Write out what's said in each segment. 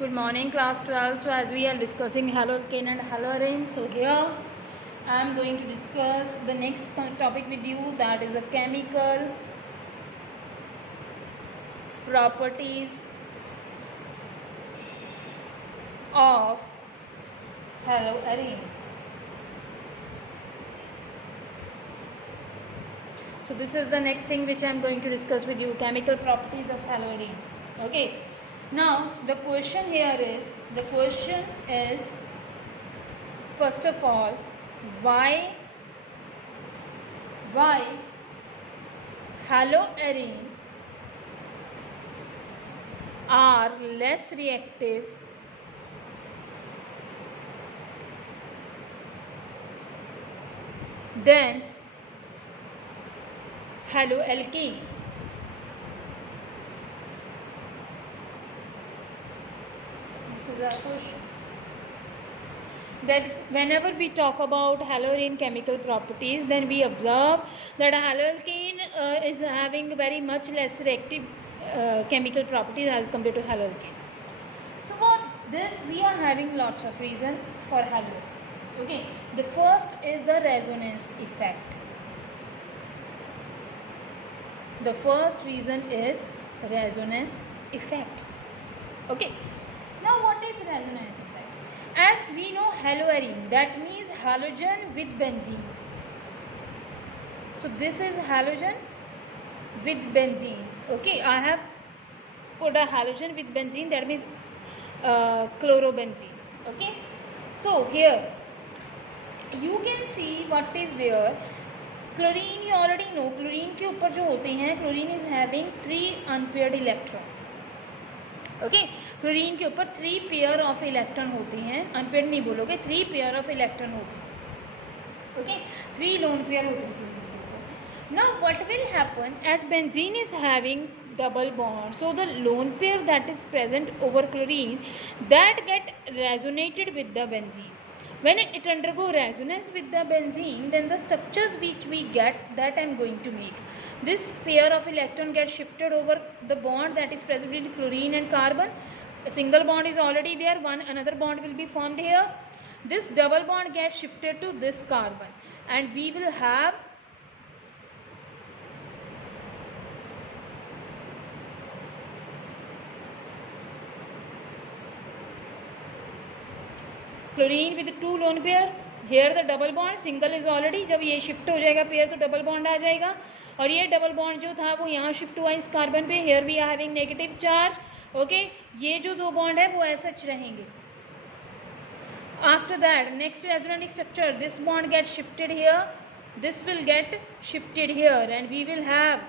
Good morning, class 12. So as we are discussing haloalkane and haloarene, so here I am going to discuss the next topic with you, that is the chemical properties of haloarene. So this is the next thing which I am going to discuss with you, chemical properties of haloarene. Okay. Now the question is first of all, why haloarene are less reactive than haloalkane. This is our question. That whenever we talk about haloarene chemical properties, then we observe that haloalkane is having very much less reactive chemical properties as compared to haloalkane. So for this we are having lots of reason for halo. Okay, the first is the resonance effect. The first reason is resonance effect. Okay, now what is resonance effect? As we know, haloarene, that means halogen with benzene. So this is halogen with benzene. Okay, I have put a halogen with benzene, that means chlorobenzene. Okay, so here you can see what is there. Chlorine you already know, chlorine के ऊपर जो होते हैं, chlorine is having 3 unpaired electron. Okay, chlorine के ऊपर 3 pair of electron होते हैं. Unpaired नहीं बोलोगे, 3 पेयर ऑफ इलेक्ट्रॉन होते हैं. ओके, 3 लोन पेयर होते हैं क्लोरीन के ऊपर. Now what will happen, as benzene is having double bond, so the lone pair that is present over chlorine that get resonated with the benzene. When it undergo resonance with the benzene, then the structures which we get, that I am going to make. This pair of electron gets shifted over the bond that is present in chlorine and carbon. A single bond is already there, another bond will be formed here. This double bond gets shifted to this carbon, and we will have chlorine with 2 lone pair. Here the double bond, single is already, जब ये shift हो जाएगा pair तो double bond आ जाएगा, और ये double bond जो था वो यहाँ शिफ्ट हुआ इस कार्बन पे. Here we are having negative charge. Okay, ये जो 2 बॉन्ड है वो ऐसा रहेंगे. After that next resonant structure, this bond get shifted here, this will get shifted here, and we will have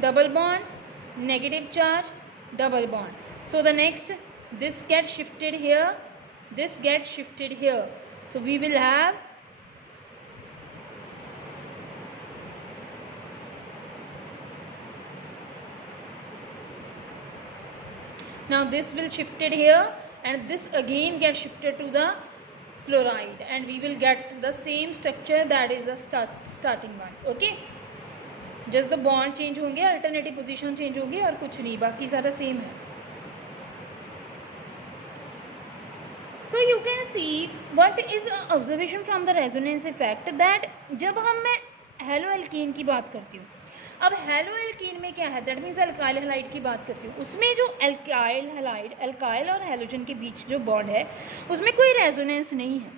double bond, negative charge, double bond. So the next, this gets shifted here, this gets shifted here, so we will have now this will shifted here, and this again gets shifted to the chloride, and we will get the same structure that is the starting one. Okay, just the bond change होंगे, alternative position change होगी, और कुछ नहीं, बाकी सारा same है. So you can see what is observation from the resonance effect, that जब मैं हेलोएल्कीन की बात करती हूँ, अब हेलोएल्कीन में क्या है, दैट मीन्स अल्काइल हैलाइड की बात करती हूँ, उसमें जो अल्काइल हैलाइड, अल्काइल और हेलोजन के बीच जो बॉन्ड है उसमें कोई रेजोनेंस नहीं है.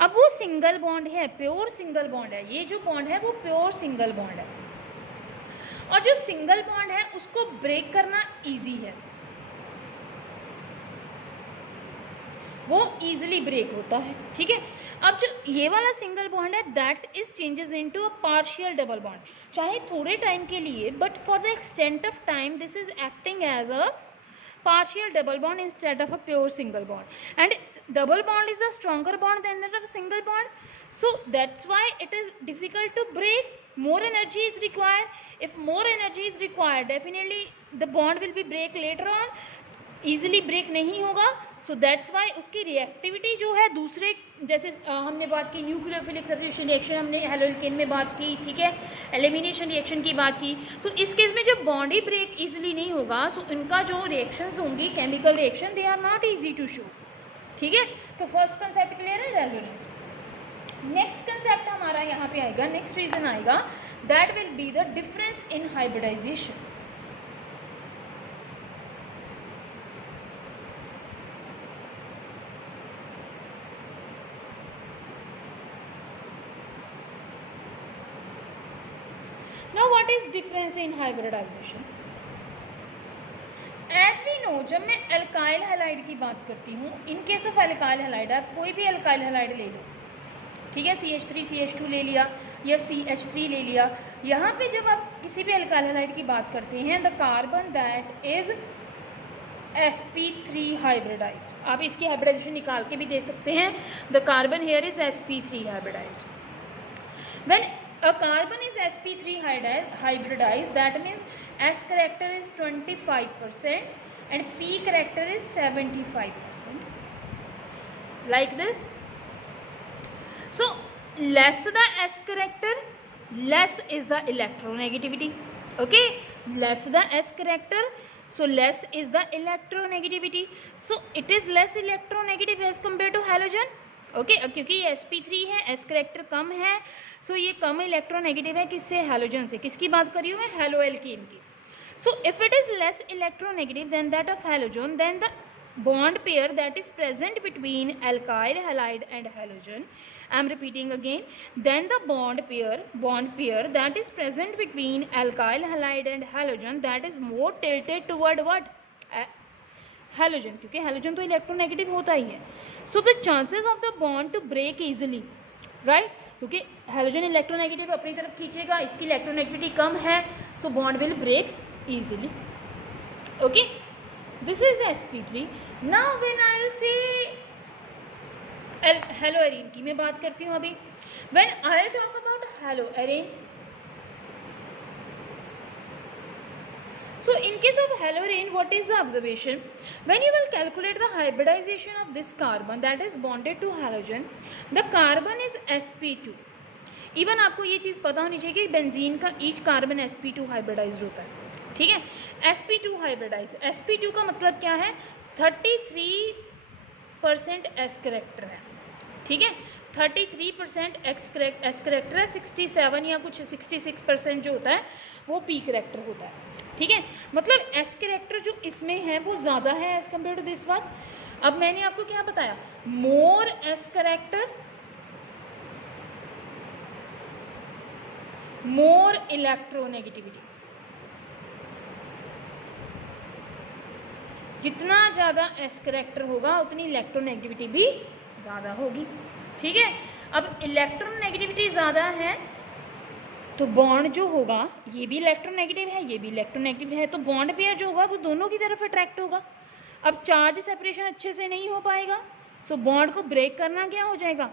अब वो सिंगल बॉन्ड है, प्योर सिंगल बॉन्ड है. ये जो बॉन्ड है वो प्योर सिंगल बॉन्ड है, और जो सिंगल बॉन्ड है उसको ब्रेक करना इजी है, वो इजीली ब्रेक होता है. ठीक है, अब जो ये वाला सिंगल बॉन्ड है that is changes into a partial double bond, चाहे थोड़े टाइम के लिए, but for the extent of time this is acting as a partial double bond instead of a pure single bond, and double bond is a stronger bond than that of a single bond, so that's why it is difficult to break. More energy is required. If more energy is required, definitely the bond will be break later on, easily break नहीं होगा. so that's why उसकी reactivity जो है दूसरे जैसे हमने बात की न्यूक्लियोफिलिक सब्स्टिट्यूशन रिएक्शन, हमने हेलोल्केन में बात की, ठीक है, एलिमिनेशन रिएक्शन की बात की। तो इस केस में जब बॉन्ड ही ब्रेक इजीली नहीं होगा, सो इनका जो रिएक्शंस होंगी chemical reaction, they are not easy to show, ठीक है। तो फर्स्ट कंसेप्ट क्लियर है, रेजोनेंस। नेक्स्ट कंसेप्ट हमारा यहाँ पे आएगा, नेक्स्ट रीजन आएगा, that will be the difference in hybridization. Now what is difference in hybridization? As we know, जब मैं अल्काइल हैलाइड की बात करती हूँ, इन केस ऑफ अल्काइल हैलाइड, आप कोई भी अल्काइल हैलाइड ले लो, ठीक है, CH3 CH2 ले लिया या CH3 ले लिया। यहाँ पे जब आप किसी भी अल्काइल हैलाइड की बात करते हैं, the carbon that is sp3 hybridized, आप इसकी हाइब्रिडाइजेशन निकाल के भी दे सकते हैं, the carbon here is sp3 hybridized. When a carbon is sp3 hybridized, that means S character is 25% and P character is 75%, like this. So less the S character, less is the electronegativity, okay, less the S character, so less is the electronegativity, so it is less electronegative as compared to halogen, okay क्योंकि ये sp3 है, S character कम है, सो ये कम electronegative है, किससे, halogen से। किसकी बात कर रही हूँ मैं, हेलोएल्कीन की। So if it is less electronegative than that of halogen, then the bond pair that is present between alkyl halide and halogen, I am repeating again, then the bond pair that is present between alkyl halide and halogen, that is more tilted toward what, halogen, क्योंकि halogen तो electronegative होता ही है। So the chances of the bond to break easily, right, क्योंकि halogen electronegative अपनी तरफ खींचेगा, इसकी इलेक्ट्रोनेगेटिविटी कम है, so bond will break easily, okay. This is sp3। Now when I will say haloarene की मैं बात करती हूँ अभी, when I will talk about haloarene, so in case of haloarine, what is the observation? When you will calculate the hybridization of this carbon that is bonded to halogen, the carbon is sp2। Even आपको ये चीज़ पता होनी चाहिए कि benzene का each carbon sp2 hybridised होता है, ठीक है, sp2 हाइब्रिडाइज। sp2 का मतलब क्या है, 33% एस करेक्टर है, ठीक है, 33% एस करेक्टर है, 67 या कुछ 66% जो होता है वो पी करेक्टर होता है, ठीक है। मतलब एस करेक्टर जो इसमें है वो ज़्यादा है as compare to this one. अब मैंने आपको क्या बताया, more s character, more electronegativity, जितना ज़्यादा एस करेक्टर होगा उतनी इलेक्ट्रोनेगेटिविटी भी ज़्यादा होगी, ठीक है। अब इलेक्ट्रोनेगेटिविटी ज़्यादा है तो बॉन्ड जो होगा ये भी इलेक्ट्रोनेगेटिव है, ये भी इलेक्ट्रोनेगेटिव है, तो बॉन्ड पेयर जो होगा वो दोनों की तरफ अट्रैक्ट होगा। अब चार्ज सेपरेशन अच्छे से नहीं हो पाएगा, सो बॉन्ड को ब्रेक करना क्या हो जाएगा,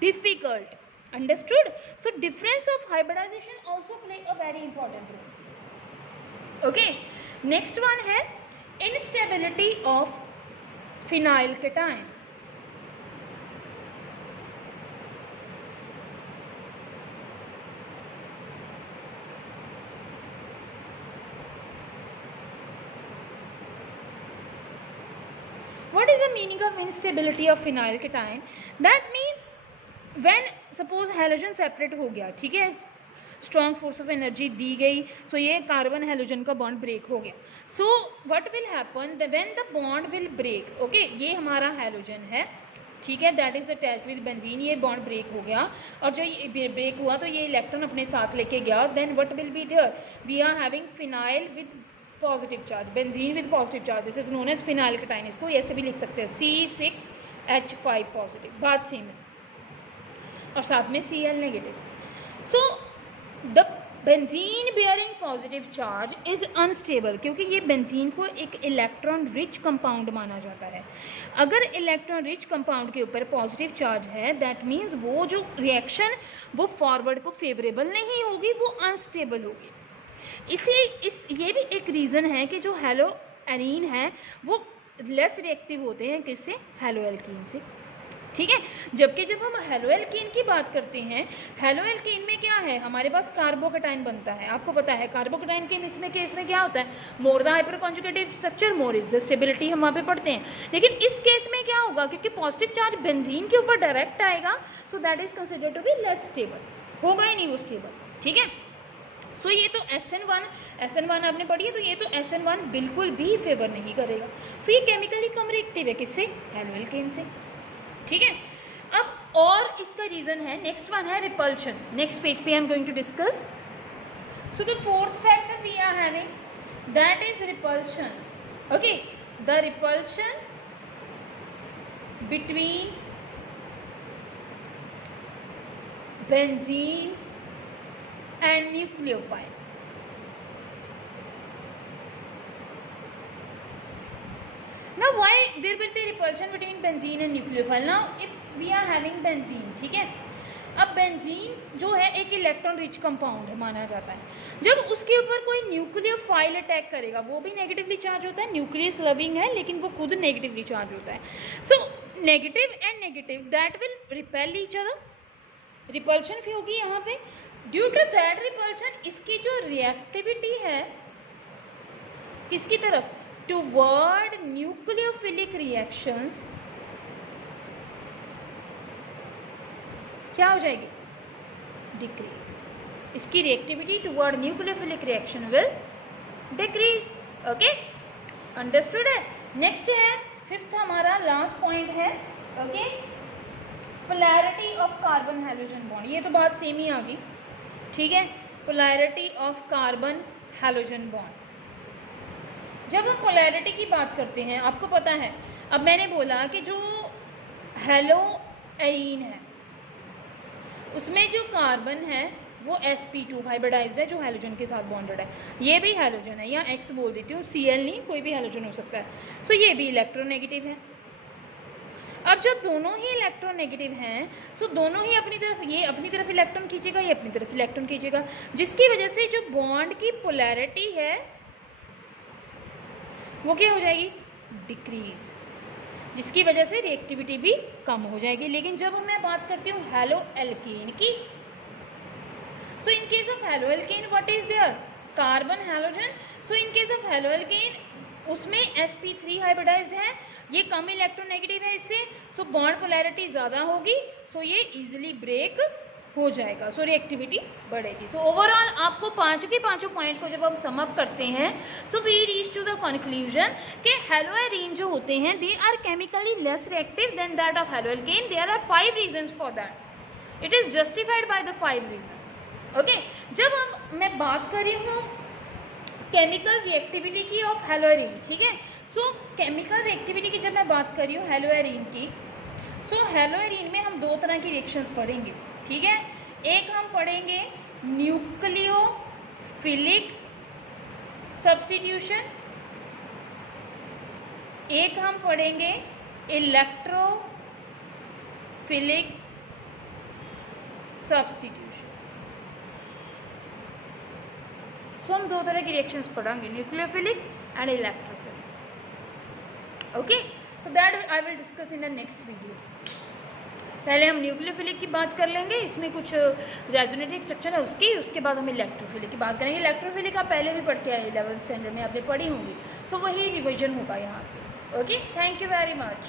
difficult, understood. So difference of hybridization also play a very important role, okay. Next one है instability of phenyl cation. What is the meaning of instability of phenyl cation? That means when suppose halogen separate हो गया, ठीक है, strong force of energy दी गई, so ये carbon halogen का bond break हो गया। So what will happen when the bond will break, okay, ये हमारा हेलोजन है, ठीक है, that is attached with benzene, ये बॉन्ड ब्रेक हो गया और जो ये ब्रेक हुआ तो ये इलेक्ट्रॉन अपने साथ लेके गया, then what will be there, we are having phenyl with positive charge, benzene with positive charge, this is known as phenyl cation. इसको ऐसे भी लिख सकते हैं C6H5 पॉजिटिव, बात सेम है, और साथ में Cl negative. So the benzene bearing positive charge is unstable, क्योंकि ये बेंजीन को एक इलेक्ट्रॉन रिच कंपाउंड माना जाता है। अगर इलेक्ट्रॉन रिच कंपाउंड के ऊपर पॉजिटिव चार्ज है, दैट मीन्स वो जो रिएक्शन वो फॉरवर्ड को फेवरेबल नहीं होगी, वो अनस्टेबल होगी। ये भी एक रीज़न है कि जो हेलोएरीन है वो लेस रिएक्टिव होते हैं किससे, हेलोएल्कीन से, ठीक है। जबकि जब हम हेलोएल्कीन की बात करते हैं, हेलोएल्कीन में क्या है, हमारे पास कार्बोकेटाइन बनता है। आपको पता है कार्बोकेटाइन के इसमें केस में क्या होता है, more the hyper conjugated structure more is the stability, हम वहाँ पे पढ़ते हैं। लेकिन इस केस में क्या होगा, क्योंकि पॉजिटिव चार्ज बेंजीन के ऊपर डायरेक्ट आएगा, so that is considered to be less stable, होगा ही नहीं वो स्टेबल। ठीक है। सो ये तो SN1 आपने पढ़ी है, तो ये तो SN1 बिल्कुल भी फेवर नहीं करेगा। सो ये केमिकली कम रिएक्टिव है, किससे, हेलोएल्केन से। ठीक है। अब और इसका रीजन है, नेक्स्ट वन है रिपल्शन। नेक्स्ट पेज पे I am going to discuss. So the fourth factor we are having, that is repulsion. Okay, the repulsion between benzene and nucleophile. Now why there will be repulsion between benzene and nucleophile? Now if we are having benzene, ठीक है, अब benzene जो है एक electron rich compound है माना जाता है। जब उसके ऊपर कोई न्यूक्लियोफाइल अटैक करेगा, वो भी नेगेटिवली चार्ज होता है, न्यूक्लियस लविंग है लेकिन वो खुद नेगेटिवली चार्ज होता है। So negative and negative that will repel each other, repulsion भी होगी यहाँ पे। ड्यू टू दैट रिपल्शन इसकी जो रिएक्टिविटी है किसकी तरफ, टुवर्ड न्यूक्लियोफिलिक रिएक्शंस, क्या हो जाएगी, डिक्रीज। इसकी reactivity toward nucleophilic reaction will decrease. Okay, understood है। नेक्स्ट है फिफ्थ, हमारा लास्ट पॉइंट है। Okay, polarity of carbon halogen bond. ये तो बात सेम ही आ गई। ठीक है, polarity of carbon halogen bond. जब हम पोलैरिटी की बात करते हैं, आपको पता है, अब मैंने बोला कि जो हेलोएरीन है उसमें जो कार्बन है वो sp2 हाइब्रिडाइज्ड है, जो हैलोजन के साथ बॉन्डेड है। ये भी हैलोजन है, या X बोल देती हूँ, Cl नहीं, कोई भी हैलोजन हो सकता है। सो ये भी इलेक्ट्रोनेगेटिव है। अब जब दोनों ही इलेक्ट्रोनेगेटिव हैं, सो दोनों ही अपनी तरफ, ये अपनी तरफ इलेक्ट्रॉन खींचेगा, ये अपनी तरफ इलेक्ट्रॉन खींचेगा, जिसकी वजह से जो बॉन्ड की पोलैरिटी है वो क्या हो जाएगी, डिक्रीज, जिसकी वजह से रिएक्टिविटी भी कम हो जाएगी। लेकिन जब मैं बात करती हूँ हेलोएल्केन की, so in case of haloalkane what is there, carbon halogen. So in case of haloalkane उसमें sp3 हाइब्रिडाइज्ड है, ये कम इलेक्ट्रोनेगेटिव है इससे, सो बॉन्ड पोलैरिटी ज़्यादा होगी, सो ये इजीली ब्रेक हो जाएगा, सो रिएक्टिविटी बढ़ेगी। सो ओवरऑल आपको पाँचों के पाँचों पॉइंट को जब हम सम अप करते हैं, so we reach to the conclusion कि हेलोएरीन जो होते हैं they are chemically less reactive than that of haloalkane. There are 5 reasons for that, it is justified by the 5 reasons. Okay, जब मैं बात कर रही हूँ केमिकल रिएक्टिविटी की ऑफ हेलोएरीन, ठीक है, सो केमिकल रिएक्टिविटी की जब मैं बात कर रही हूँ हेलोएरीन की, सो हेलोएरीन में हम 2 तरह की रिएक्शंस पढ़ेंगे। ठीक है, एक हम पढ़ेंगे न्यूक्लियोफिलिक सब्स्टिट्यूशन, एक हम पढ़ेंगे इलेक्ट्रोफिलिक सब्स्टिट्यूशन। सो हम 2 तरह की रिएक्शंस पढ़ेंगे, nucleophilic and electrophilic. Okay, so that I will discuss in the next video. पहले हम न्यूक्लियोफिलिक की बात कर लेंगे, इसमें कुछ रेजोनेटिव स्ट्रक्चर है उसकी, उसके बाद हम इलेक्ट्रोफिलिक की बात करेंगे। इलेक्ट्रोफिलिक आप पहले भी पढ़ते हैं 11th स्टैंडर्ड में, आपने पढ़ी होंगी, सो वही रिविजन होगा यहाँ पे। Okay, thank you very much.